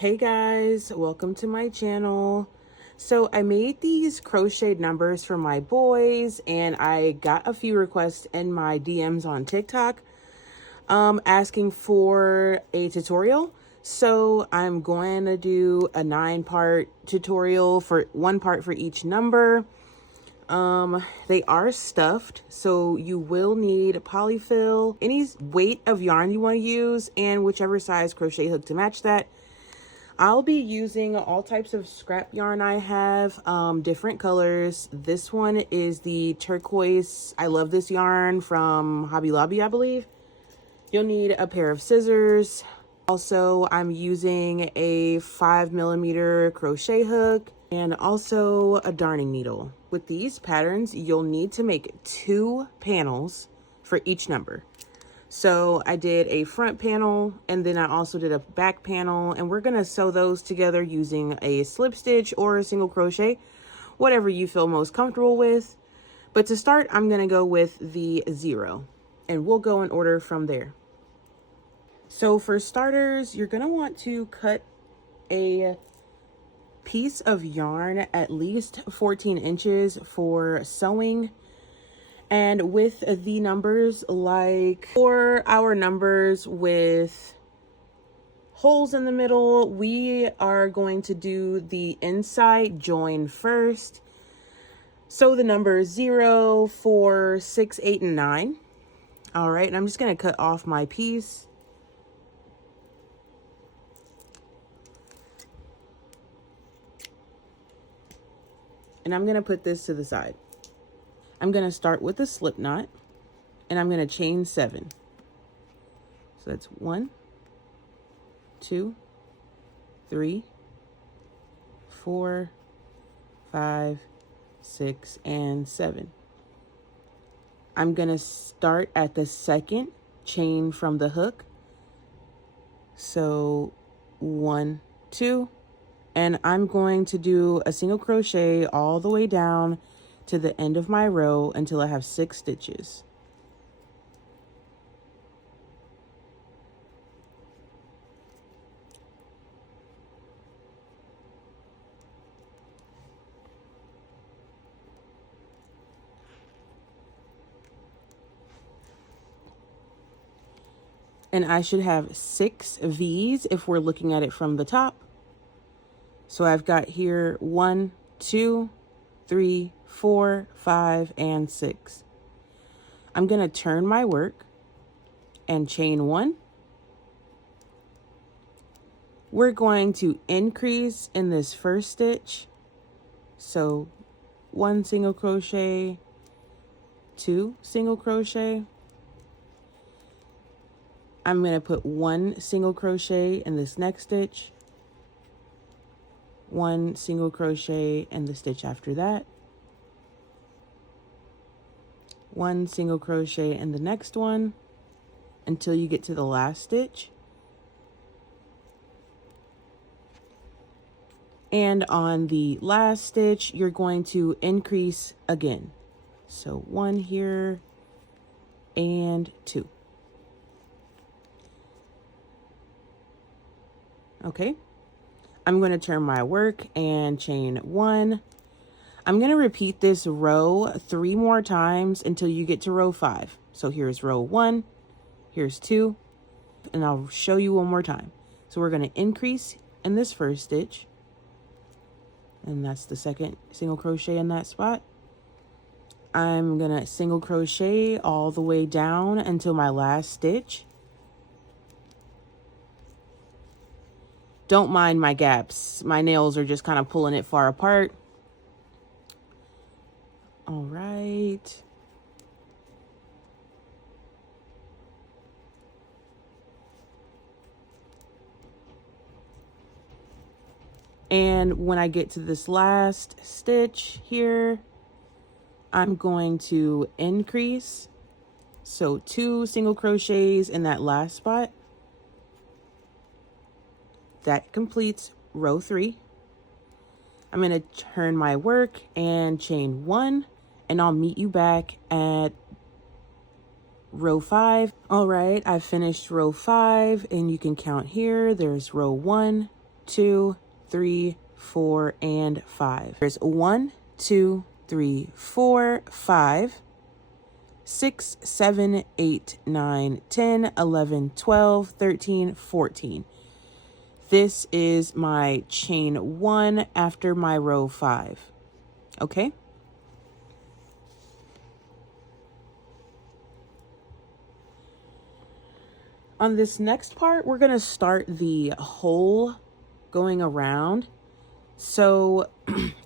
Hey guys, welcome to my channel. So I made these crochet numbers for my boys and I got a few requests in my DMs on TikTok asking for a tutorial. So I'm going to do a 9-part tutorial for 1 part for each number. They are stuffed, so you will need polyfill, any weight of yarn you want to use, and whichever size crochet hook to match that. I'll be using all types of scrap yarn I have, different colors. This one is the turquoise. I love this yarn from Hobby Lobby, I believe. You'll need a pair of scissors. Also, I'm using a 5mm crochet hook and also a darning needle. With these patterns, you'll need to make 2 panels for each number. So I did a front panel and then I also did a back panel, and we're gonna sew those together using a slip stitch or a single crochet, whatever you feel most comfortable with. But to start, I'm gonna go with the 0 and we'll go in order from there. So for starters, you're gonna want to cut a piece of yarn at least 14 inches for sewing. And with the numbers, like for our numbers with holes in the middle, we are going to do the inside join first. So the numbers 0, 4, 6, 8, and 9. All right, and I'm just gonna cut off my piece. And I'm gonna put this to the side. I'm going to start with a slip knot and I'm going to chain 7. So that's 1, 2, 3, 4, 5, 6, and 7. I'm going to start at the second chain from the hook. So 1, 2, and I'm going to do a single crochet all the way down to the end of my row until I have 6 stitches. And I should have 6 V's if we're looking at it from the top. So I've got here 1, 2, 3, 4, 5, and 6. I'm going to turn my work and chain 1. We're going to increase in this first stitch. So 1 single crochet, 2 single crochet. I'm going to put 1 single crochet in this next stitch, 1 single crochet in the stitch after that, 1 single crochet in the next one until you get to the last stitch. And on the last stitch, you're going to increase again. So 1 here and 2. Okay. I'm going to turn my work and chain 1. I'm going to repeat this row 3 more times until you get to row 5. So here's row 1, here's 2, and I'll show you one more time. So we're going to increase in this first stitch, and that's the second single crochet in that spot. I'm going to single crochet all the way down until my last stitch. Don't mind my gaps. My nails are just kind of pulling it far apart. All right. And when I get to this last stitch here, I'm going to increase. So 2 single crochets in that last spot. That completes row 3. I'm going to turn my work and chain 1, and I'll meet you back at row 5. All right, I finished row 5, and you can count here. There's row 1, 2, 3, 4, and 5. There's 1, 2, 3, 4, 5, 6, 7, 8, 9, 10, 11, 12, 13, 14. This is my chain 1 after my row 5. Okay? On this next part, we're going to start the hole going around. So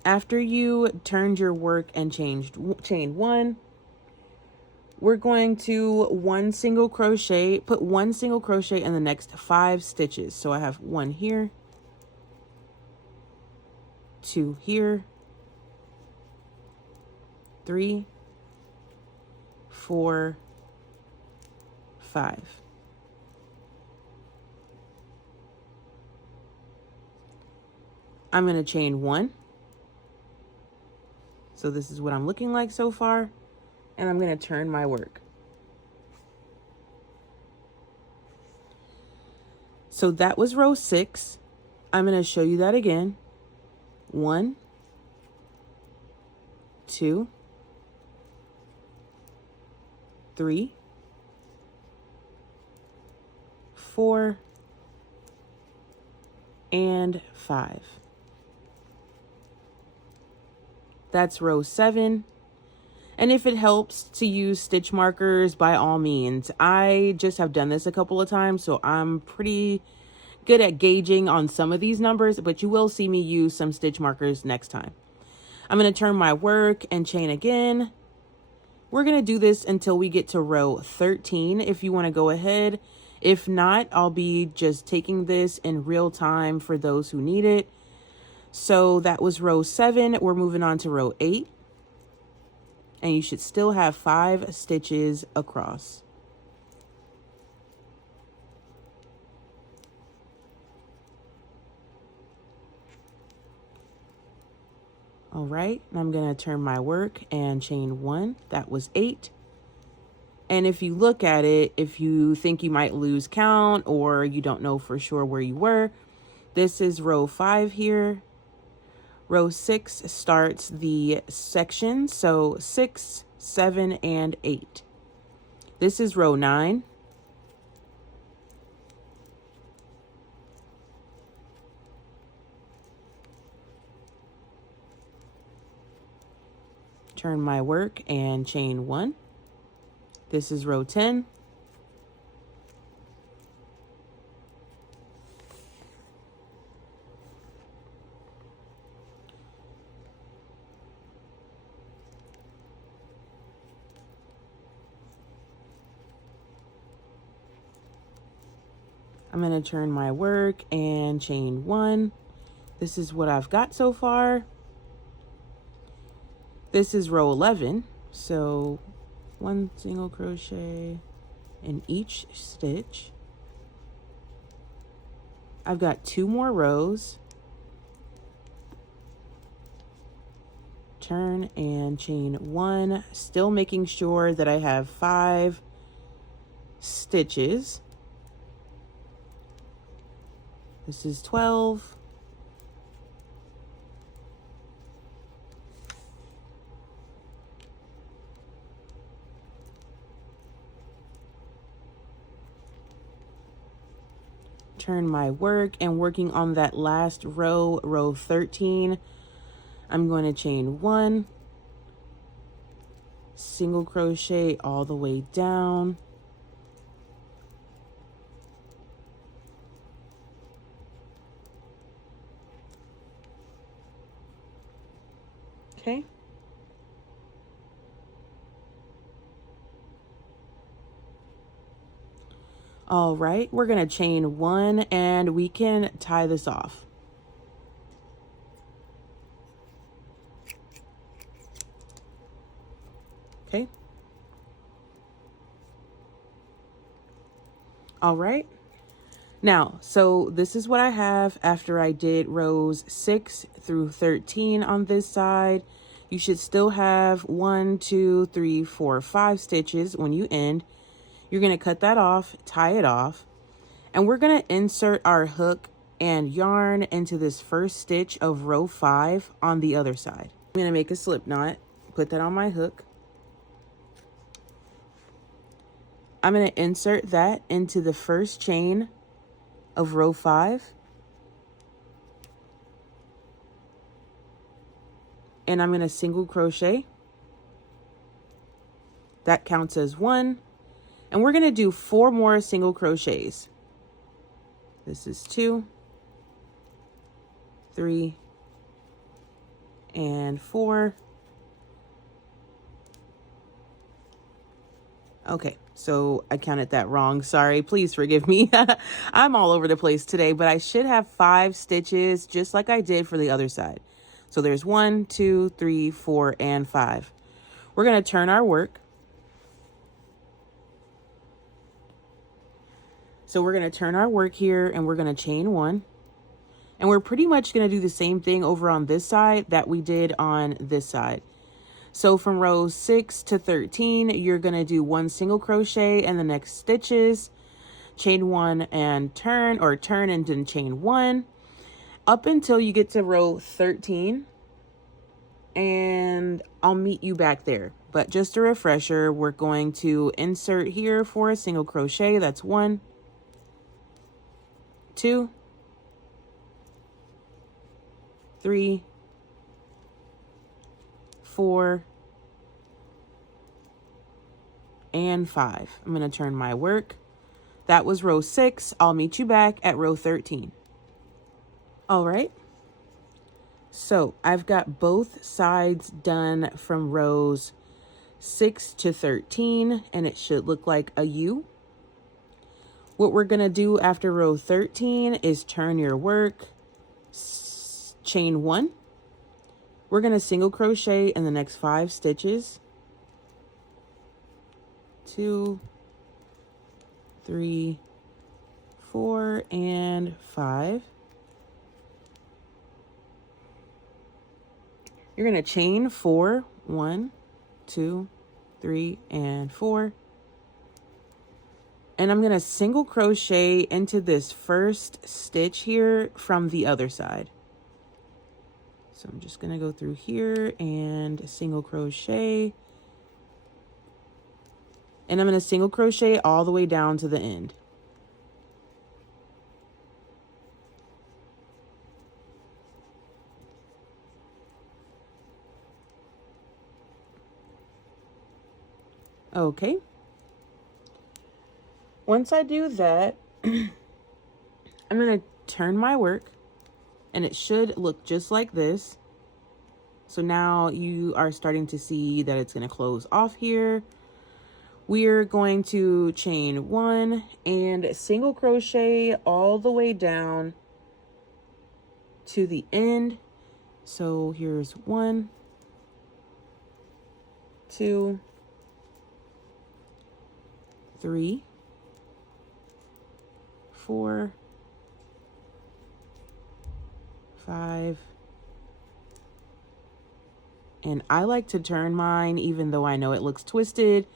after you turned your work and changed chain 1, we're going to put one single crochet in the next 5 stitches. So I have 1 here, 2 here, 3, 4, 5. I'm going to chain 1. So this is what I'm looking like so far. And I'm going to turn my work. So that was row 6. I'm going to show you that again. 1, 2, 3, 4, and 5. That's row 7. And if it helps to use stitch markers, by all means. I just have done this a couple of times, so I'm pretty good at gauging on some of these numbers, but you will see me use some stitch markers next time. I'm going to turn my work and chain again. We're going to do this until we get to row 13 if you want to go ahead. If not, I'll be just taking this in real time for those who need it. So that was row 7. We're moving on to row 8. And you should still have 5 stitches across. All right, I'm going to turn my work and chain 1. That was 8. And if you look at it, if you think you might lose count or you don't know for sure where you were, this is row 5 here. Row 6 starts the section, so 6, 7, and 8. This is row 9. Turn my work and chain 1. This is row 10. I'm going to turn my work and chain 1. This is what I've got so far. This is row 11. So 1 single crochet in each stitch. I've got 2 more rows. Turn and chain 1, still making sure that I have 5 stitches. This is 12. Turn my work and working on that last row, row 13, I'm going to chain 1, single crochet all the way down. Okay. All right, we're going to chain 1 and we can tie this off. Okay. All right. Now, so this is what I have after I did rows 6 through 13 on this side. You should still have 1, 2, 3, 4, 5 stitches when you end. You're going to cut that off, tie it off, and we're going to insert our hook and yarn into this first stitch of row 5 on the other side. I'm going to make a slip knot, put that on my hook. I'm going to insert that into the first chain of row 5. And I'm going to single crochet. That counts as 1. And we're going to do 4 more single crochets. This is 2, 3, and 4. Okay, so I counted that wrong. Sorry, please forgive me. I'm all over the place today, but I should have 5 stitches just like I did for the other side. So there's 1, 2, 3, 4, and 5. We're going to turn our work. So we're going to turn our work here and we're going to chain 1. And we're pretty much going to do the same thing over on this side that we did on this side. So from row 6 to 13, you're going to do 1 single crochet in the next stitches, chain 1 and turn, or turn and then chain 1, up until you get to row 13. And I'll meet you back there. But just a refresher, we're going to insert here for a single crochet. That's 1, 2, 3, 4, and 5. I'm going to turn my work. That was row 6. I'll meet you back at row 13. All right. So I've got both sides done from rows 6 to 13, and it should look like a U. What we're going to do after row 13 is turn your work, chain 1. We're going to single crochet in the next 5 stitches. 2, 3, 4, and 5. You're going to chain 4, 1, 2, 3, and 4. And I'm going to single crochet into this first stitch here from the other side. So I'm just going to go through here and single crochet. And I'm going to single crochet all the way down to the end. Okay. Once I do that, I'm going to turn my work, and it should look just like this. So now you are starting to see that it's going to close off here. We're going to chain 1 and single crochet all the way down to the end. So here's 1, 2, 3, 4, 5, and I like to turn mine even though I know it looks twisted,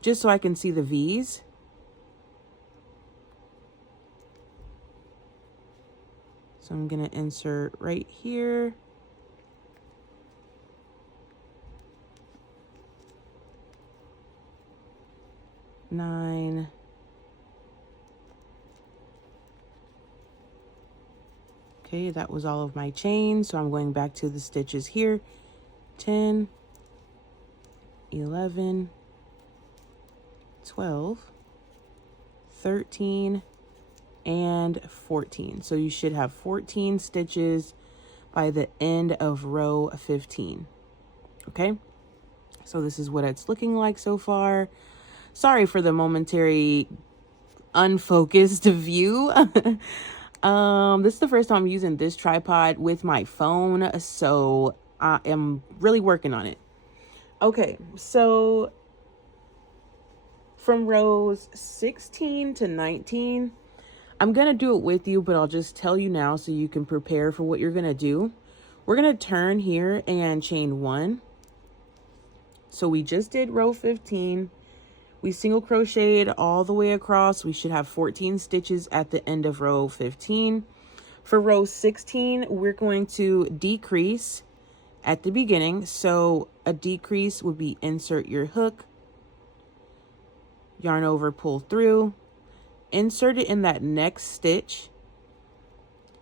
just so I can see the V's. So I'm going to insert right here. Nine. Okay, that was all of my chains, so I'm going back to the stitches here. 10, 11, 12, 13, and 14. So you should have 14 stitches by the end of row 15. Okay, so this is what it's looking like so far. Sorry for the momentary unfocused view. This is the first time I'm using this tripod with my phone, so I am really working on it. Okay, so from rows 16 to 19, I'm going to do it with you, but I'll just tell you now so you can prepare for what you're going to do. We're going to turn here and chain 1. So we just did row 15. We single crocheted all the way across. We should have 14 stitches at the end of row 15. For row 16, we're going to decrease at the beginning. So a decrease would be insert your hook, yarn over, pull through, insert it in that next stitch,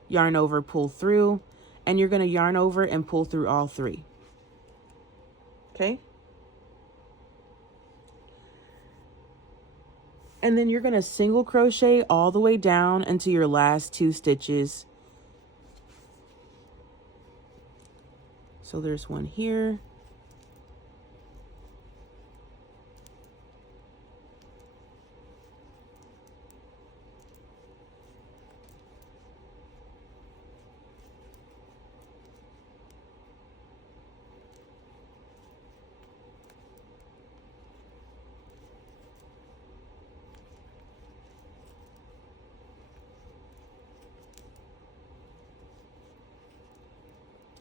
yarn over, pull through, and you're going to yarn over and pull through all three. Okay? And then you're going to single crochet all the way down into your last 2 stitches. So there's one here.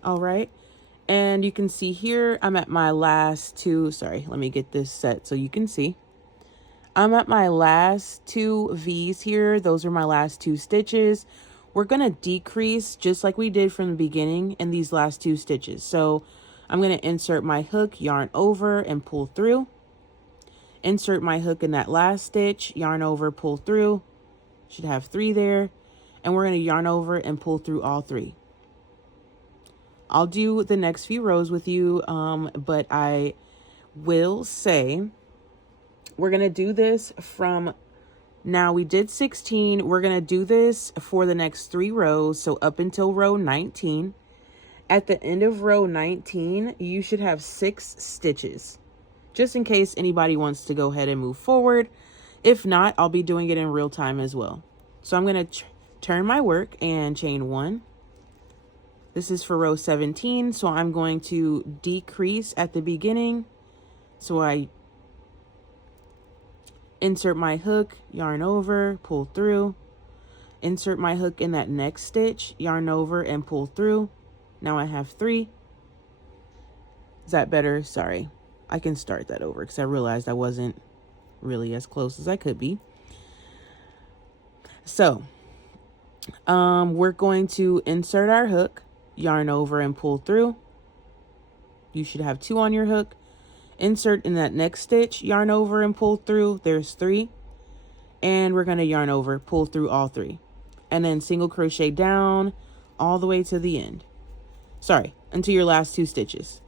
All right. And you can see here, I'm at my last 2, sorry, let me get this set so you can see. I'm at my last 2 V's here. Those are my last 2 stitches. We're going to decrease just like we did from the beginning in these last 2 stitches. So I'm going to insert my hook, yarn over, and pull through. Insert my hook in that last stitch, yarn over, pull through. Should have 3 there. And we're going to yarn over and pull through all 3. I'll do the next few rows with you, but I will say we're going to do this from now. We did 16. We're going to do this for the next 3 rows. So up until row 19. At the end of row 19, you should have 6 stitches, just in case anybody wants to go ahead and move forward. If not, I'll be doing it in real time as well. So I'm going to turn my work and chain 1. This is for row 17, so I'm going to decrease at the beginning. So I insert my hook, yarn over, pull through. Insert my hook in that next stitch, yarn over and pull through. Now I have 3. Is that better? Sorry. I can start that over because I realized I wasn't really as close as I could be. So we're going to insert our hook, yarn over and pull through. You should have 2 on your hook. Insert in that next stitch, yarn over and pull through. There's 3. And we're going to yarn over, pull through all 3. And then single crochet down all the way to the end. Sorry, until your last 2 stitches.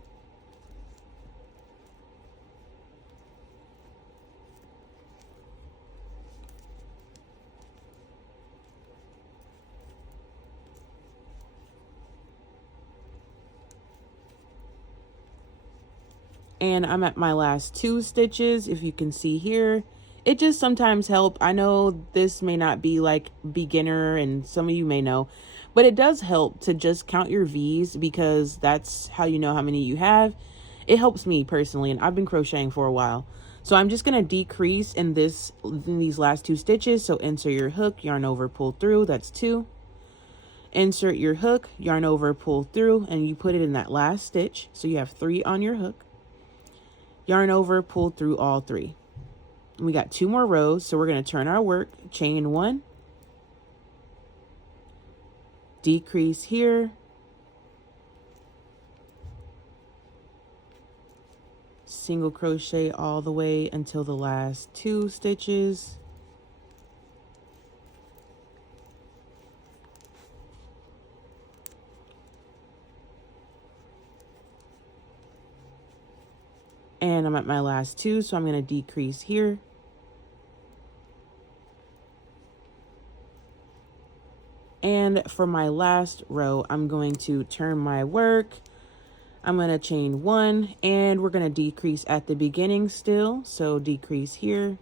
And I'm at my last 2 stitches. If you can see here, it just sometimes helps. I know this may not be like beginner and some of you may know, but it does help to just count your V's because that's how you know how many you have. It helps me personally, and I've been crocheting for a while. So I'm just going to decrease in these last 2 stitches. So insert your hook, yarn over, pull through. That's 2. Insert your hook, yarn over, pull through, and you put it in that last stitch. So you have 3 on your hook. Yarn over, pull through all 3. And we got 2 more rows, so we're going to turn our work, chain 1, decrease here, single crochet all the way until the last 2 stitches. And I'm at my last 2, so I'm going to decrease here. And for my last row, I'm going to turn my work. I'm going to chain 1, and we're going to decrease at the beginning still. So decrease here.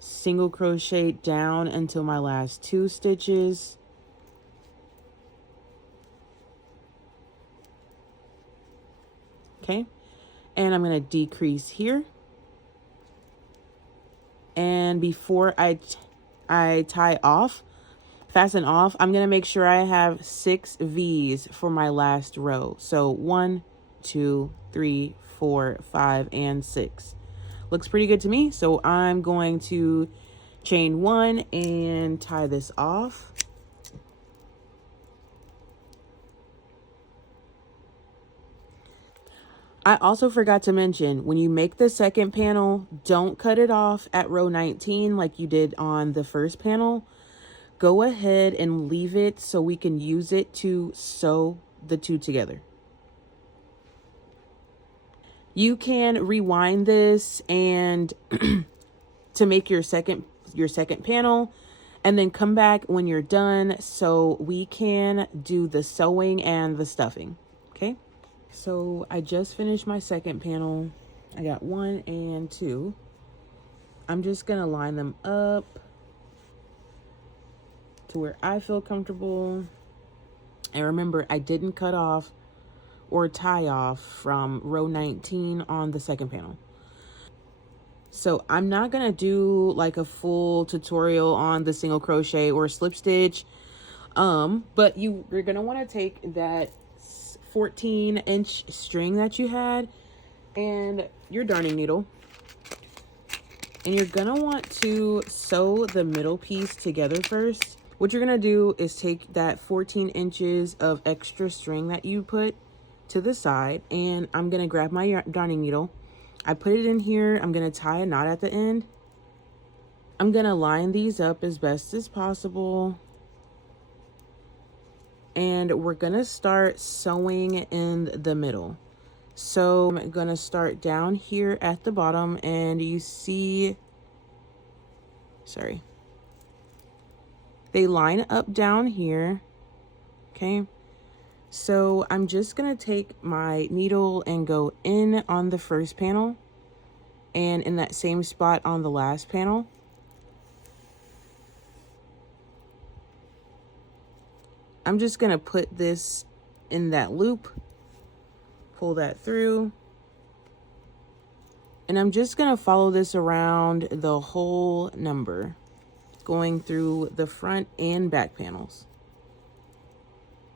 Single crochet down until my last 2 stitches. Okay, and I'm going to decrease here. And before I tie off, fasten off, I'm going to make sure I have 6 V's for my last row. So 1, 2, 3, 4, 5, and 6. Looks pretty good to me. So I'm going to chain 1 and tie this off. I also forgot to mention, when you make the second panel, don't cut it off at row 19 like you did on the first panel. Go ahead and leave it so we can use it to sew the two together. You can rewind this and to make your second panel, and then come back when you're done so we can do the sewing and the stuffing. Okay? So I just finished my second panel. I got 1 and 2. I'm just gonna line them up to where I feel comfortable. And remember, I didn't cut off or tie off from row 19 on the second panel. So I'm not gonna do like a full tutorial on the single crochet or slip stitch, but you're gonna want to take that 14-inch string that you had and your darning needle, and you're gonna want to sew the middle piece together first. What you're gonna do is take that 14 inches of extra string that you put to the side, and I'm gonna grab my darning needle. I put it in here. I'm gonna tie a knot at the end. I'm gonna line these up as best as possible. And we're gonna start sewing in the middle. So I'm gonna start down here at the bottom, and you see, sorry, they line up down here. Okay, so I'm just gonna take my needle and go in on the first panel and in that same spot on the last panel. I'm just gonna put this in that loop, pull that through, and I'm just gonna follow this around the whole number, going through the front and back panels.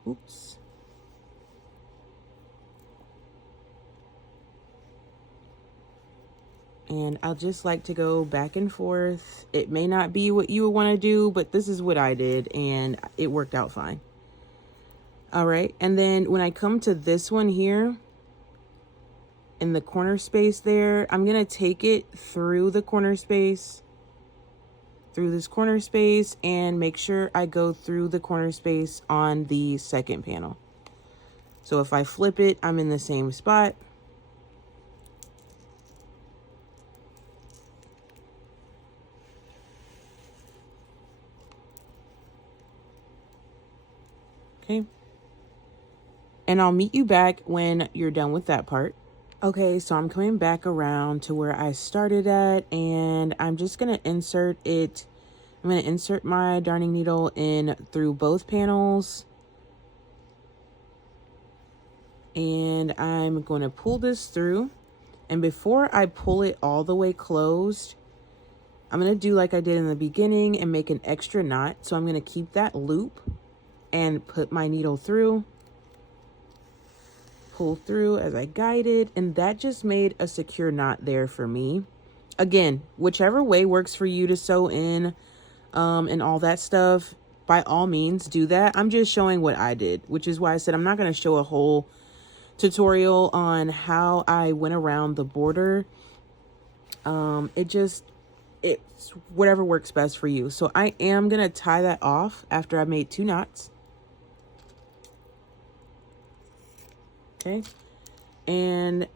Oops. And I'll just like to go back and forth. It may not be what you would want to do, but this is what I did, and it worked out fine. All right, and then when I come to this one here, in the corner space there, I'm gonna take it through the corner space, through this corner space, and make sure I go through the corner space on the second panel. So if I flip it, I'm in the same spot. Okay. And I'll meet you back when you're done with that part. Okay, so I'm coming back around to where I started at, and I'm just gonna insert it. I'm gonna insert my darning needle in through both panels, and I'm going to pull this through. And before I pull it all the way closed, I'm gonna do like I did in the beginning and make an extra knot. So I'm gonna keep that loop and put my needle through, pull through as I guided, and that just made a secure knot there for me. Again, whichever way works for you to sew in and all that stuff, by all means do that. I'm just showing what I did, which is why I said I'm not going to show a whole tutorial on how I went around the border. It's whatever works best for you. So I am going to tie that off after I made 2 knots. Okay, and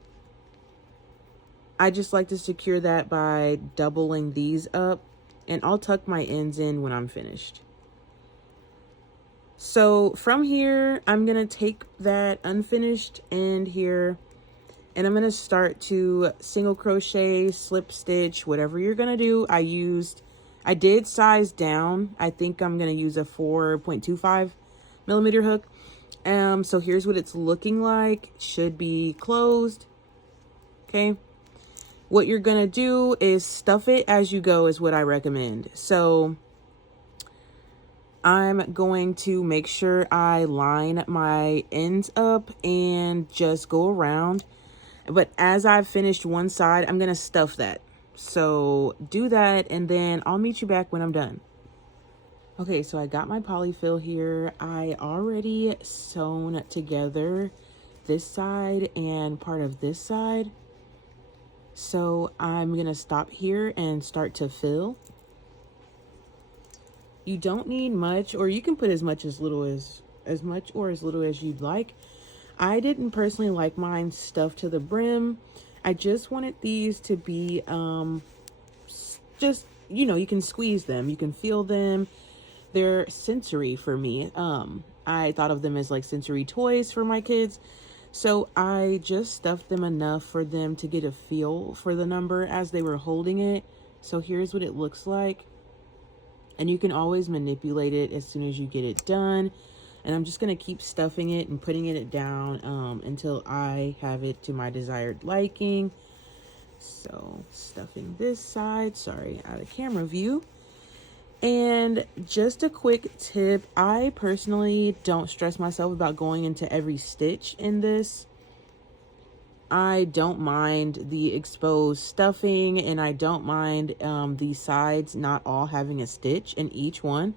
I just like to secure that by doubling these up, and I'll tuck my ends in when I'm finished. So from here, I'm gonna take that unfinished end here, and I'm gonna start to single crochet, slip stitch, whatever you're gonna do. I did size down. I think I'm gonna use a 4.25 millimeter hook. So here's what it's looking like. Should be closed. Okay. What you're gonna do is stuff it as you go is what I recommend. So I'm going to make sure I line my ends up and just go around. But as I've finished one side, I'm gonna stuff that. So do that, and then I'll meet you back when I'm done. Okay, so I got my polyfill here. I already sewn together this side and part of this side. So I'm gonna stop here and start to fill. You don't need much, or you can put as much as little as much or as little as you'd like. I didn't personally like mine stuffed to the brim. I just wanted these to be just, you know, you can squeeze them, you can feel them. They're sensory for me. I thought of them as like sensory toys for my kids. So I just stuffed them enough for them to get a feel for the number as they were holding it. So here's what it looks like. And you can always manipulate it as soon as you get it done. And I'm just going to keep stuffing it and putting it down until I have it to my desired liking. So stuffing this side, sorry, out of camera view. And just a quick tip, I personally don't stress myself about going into every stitch in this. I don't mind the exposed stuffing, and I don't mind the sides not all having a stitch in each one.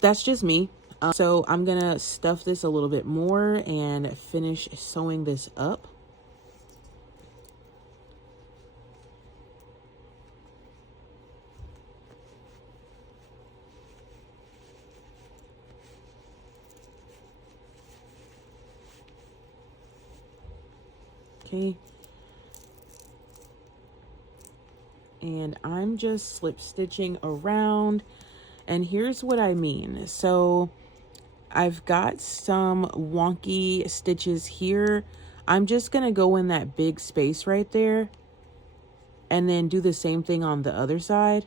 That's just me. So I'm gonna stuff this a little bit more and finish sewing this up. Okay. And I'm just slip stitching around, and here's what I mean. So I've got some wonky stitches here. I'm just gonna go in that big space right there and then do the same thing on the other side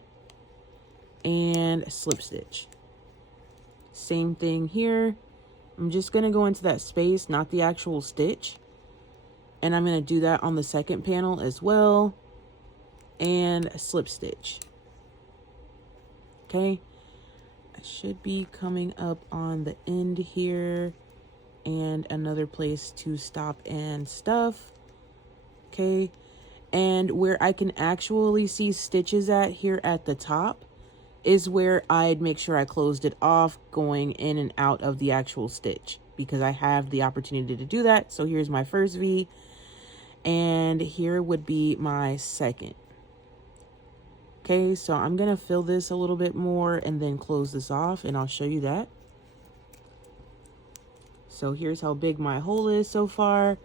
and slip stitch. Same thing here. I'm just gonna go into that space, not the actual stitch. And I'm going to do that on the second panel as well. And slip stitch. Okay. I should be coming up on the end here. And another place to stop and stuff. Okay. And where I can actually see stitches at here at the top is where I'd make sure I closed it off going in and out of the actual stitch, because I have the opportunity to do that. So here's my first V. And here would be my second. Okay, so I'm gonna fill this a little bit more and then close this off, and I'll show you that. So here's how big my hole is so far.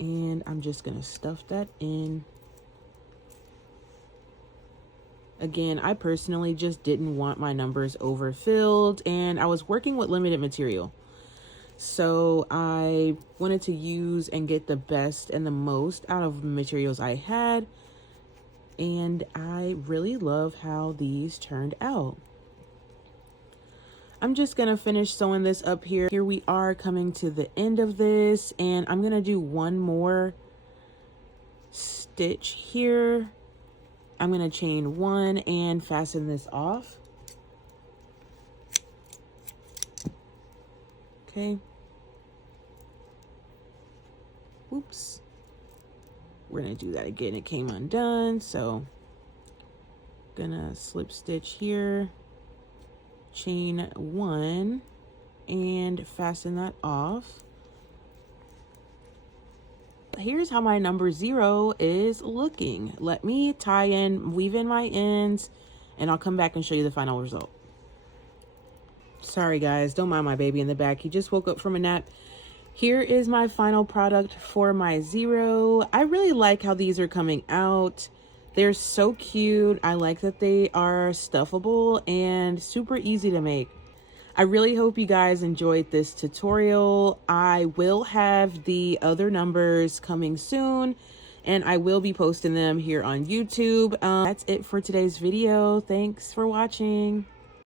And I'm just gonna stuff that in. Again, I personally just didn't want my numbers overfilled, and I was working with limited material. So I wanted to use and get the best and the most out of the materials I had. And I really love how these turned out. I'm just gonna finish sewing this up here. Here we are coming to the end of this, and I'm gonna do one more stitch here. I'm gonna chain one and fasten this off. Okay. Oops. We're gonna do that again. It came undone, so gonna slip stitch here, chain one, and fasten that off. Here's how my number 0 is looking. Let me weave in my ends, and I'll come back and show you the final result. Sorry guys, don't mind my baby in the back. He just woke up from a nap. Here is my final product for my 0. I really like how these are coming out. They're so cute. I like that they are stuffable and super easy to make. I really hope you guys enjoyed this tutorial. I will have the other numbers coming soon, and I will be posting them here on YouTube. That's it for today's video. Thanks for watching.